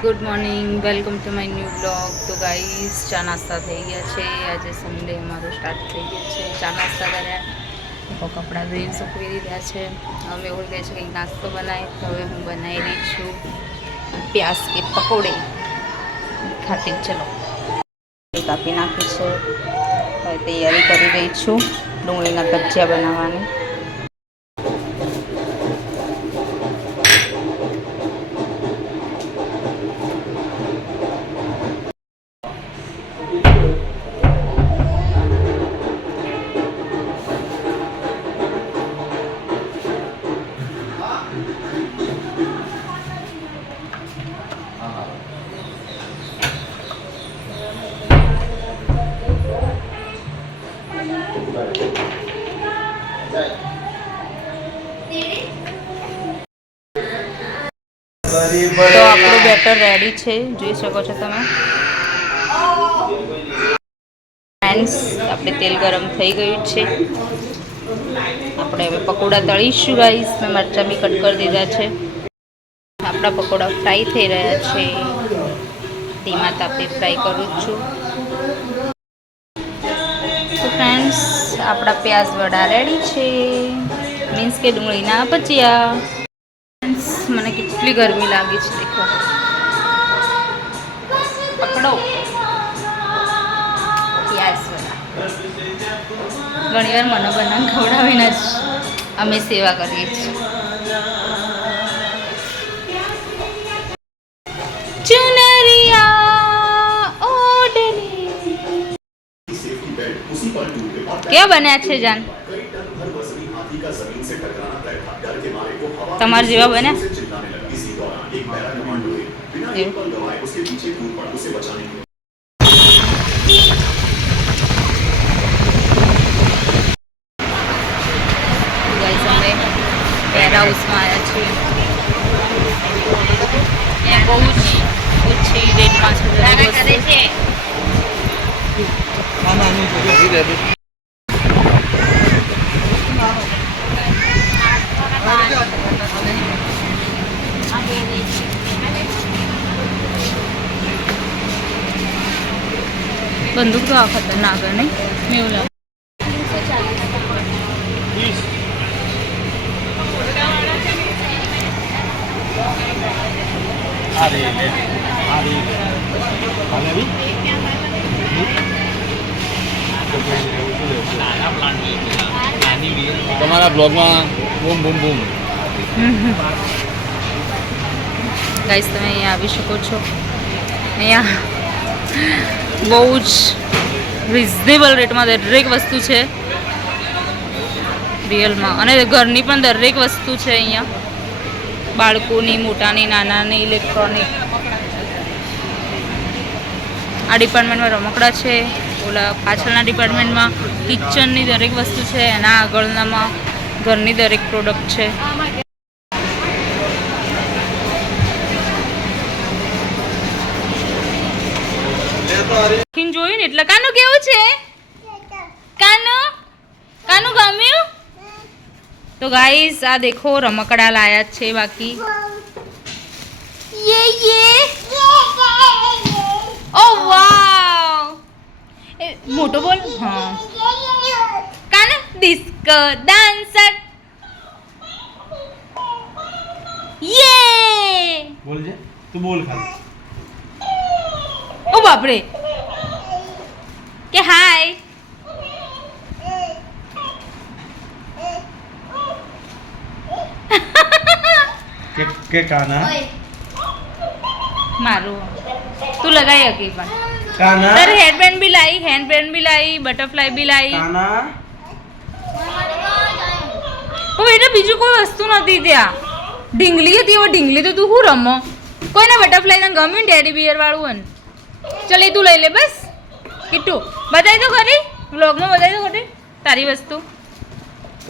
Good morning, welcome to my new blog. તો guys, ચા નાસ્તા થઈ ગયા છે. આજે સન્ડે અમારો સ્ટાર્ટ થઈ ગયો છે. ચા નાસ્તા કર્યા, તો કપડાં ધોઈને સૂકવી દીધા છે. અમે એવું કહે છે કંઈક નાસ્તો બનાવી, તો હવે હું બનાવી રહી છું પ્યાસ કે પકોડે ખાતી. ચલો, કાપી નાખી છે. હવે તૈયારી કરી રહી છું ડુંગળીના કચિયા બનાવવાની. તો આપણું બેટર રેડી છે, જોઈ શકો છો તમે ફ્રેન્ડ્સ. આપણે તેલ ગરમ થઈ ગયું છે. આપણે હવે પકોડા તળીશું ગાઈસ. મેં મરચાં બી કટ કરી દીધા છે. આપણા પકોડા ફ્રાય થઈ રહ્યા છે. ધીમા તાપે ફ્રાય કરું છું. તો ફ્રેન્ડ્સ, આપણા પ્યાઝ વડા રેડી છે, મીન્સ કે ડુંગળીના ભજીયા. મને કેટલી ગરમી લાગી છે, દેખો. પકડો પ્યાઝ વડા. ઘણીવાર મને બનાવીને ખવડાવીને જ અમે સેવા કરીએ છીએ. क्या बन्या છે જાન? તમારા જેવા બન્યા? અમે વેર હાઉસમાં આવ્યા છીએ. ત્યાં બહુ જ ઓછી રેટમાં છે. बंदूक तो आ खतरनाक है नहीं? मैं बोला તમારા બ્લોગમાં બૂમ બૂમ બૂમ. ગાઈસ, તમે અહીંયા આવી શકો છો. અહીંયા બહુ જ રિઝનેબલ રેટમાં દરેક વસ્તુ છે રિયલમાં. અને ઘરની પણ દરેક વસ્તુ છે અહીંયા. બાળકોની, મોટાની, નાનાની, ઇલેક્ટ્રોનિક. આ ડિપાર્ટમેન્ટમાં રમકડા છે. ઓલા પાછળના ડિપાર્ટમેન્ટમાં કિચનની દરેક વસ્તુ છે. એના આગળનામાં ઘરની દરેક પ્રોડક્ટ છે. જોયું ને એટલે કાનું કેવું છે? કાનું ગમ્યું? તો ગાઈસ, આ દેખો રમકડા લાયા છે. બાકી ઓ વાવ, મોટો બોલ. હા, કાનું ડિસ્કો ડાન્સર. યે બોલ જે તું બોલ ખાલી. ઓ બાપરે, કે હાય. કે કાના મારું તું લગાઈ હકી પણ. કાના તારે હેડબેન્ડ બી લાઈ, હેન્ડબેન્ડ બી લાઈ, બટરફ્લાય બી લાઈ. કાના ઓ બેટા, બીજું કોઈ વસ્તુ નથી ત્યાં. ઢીંગલી હતી. હવે ઢીંગલી તો તું શું રમો? કોઈને બટરફ્લાય તને ગમ્યું ને ટેડી બિયર વાળું? ચલ, એ તું લઈ લે બસ. કિટ્ટુ, બતાવી તો ખરી, વ્લોગમાં બતાવી તો ખરી તારી વસ્તુ.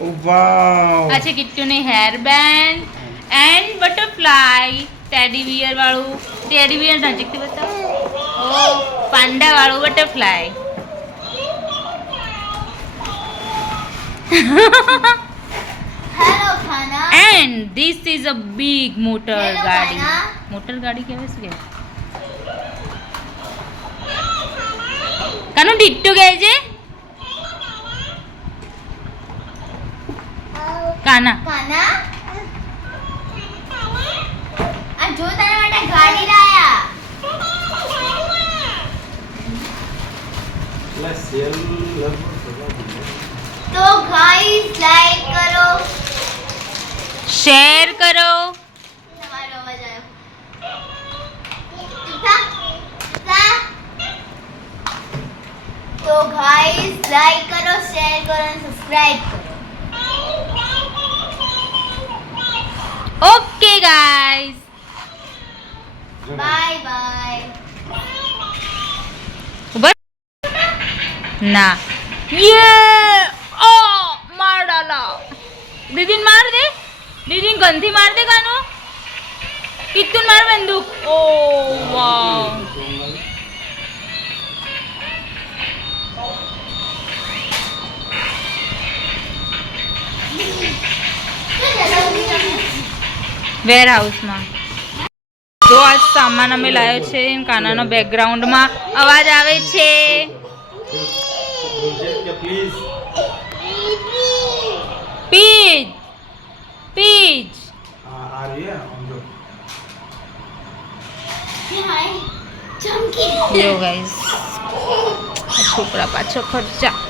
ઓ વાવ, આ છે કિટ્ટુની hair band and butterfly teddy bear વાળું. ટેડી બિયર નજીકથી બતાવો. ઓ, પાંડા વાળું butterfly. And this is a big motor गाड़ी. मोटर गाड़ी क्या वैसे क्या કાનું ટીટ્ટુ કહે છે કાના કાના આ જો તારા માટે ગાડી લાયા તો ગાઈસ લાઈક કરો શેર કરો તમારો અવાજ આવ્યો તો ગાઈસ લાઈક કરો શેર કરો અને સબસ્ક્રાઇબ કરો ઓકે ગાઈસ બાય બાય ઉભર ના યે ઓ માર ડાલા દીદીન માર દે દીદીન ગંધી માર દે કાનો કિત્તુન માર બંદૂક ઓ વાવ વેર હાઉસમાં જો આ સામાન અમે લાવ્યો છે કાનાનો બેકગ્રાઉન્ડમાં અવાજ આવે છે પ્લીઝ પીજ પીજ આ રહી है समझो હાય ચમકી જો ગાઈસ છોકરા પાછો ખર્ચા